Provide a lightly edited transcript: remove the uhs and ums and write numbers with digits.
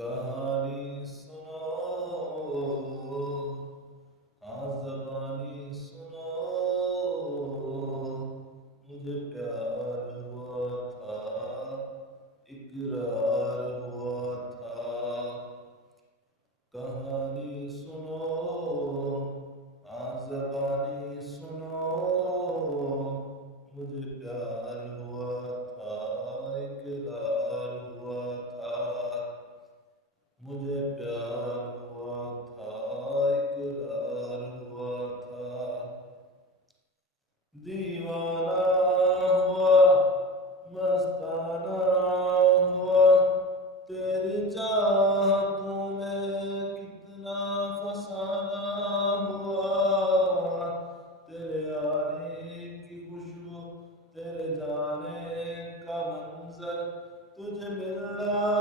कहानी सुनो, हाँ ज़बानी सुनो, मुझे प्यार हुआ था, इकरार हुआ था। कहानी सुनो, हाँ ज़बानी सुनो, मुझे प्यार हुआ था, इकरार हुआ था। मुझे प्यार हुआ था, इकरार हुआ था। दीवाना हुआ, मस्ताना हुआ, तेरी चाहतों में कितना फसाना हुआ। तेरे आने की खुशबू, तेरे जाने का मंजर, तुझे मिलना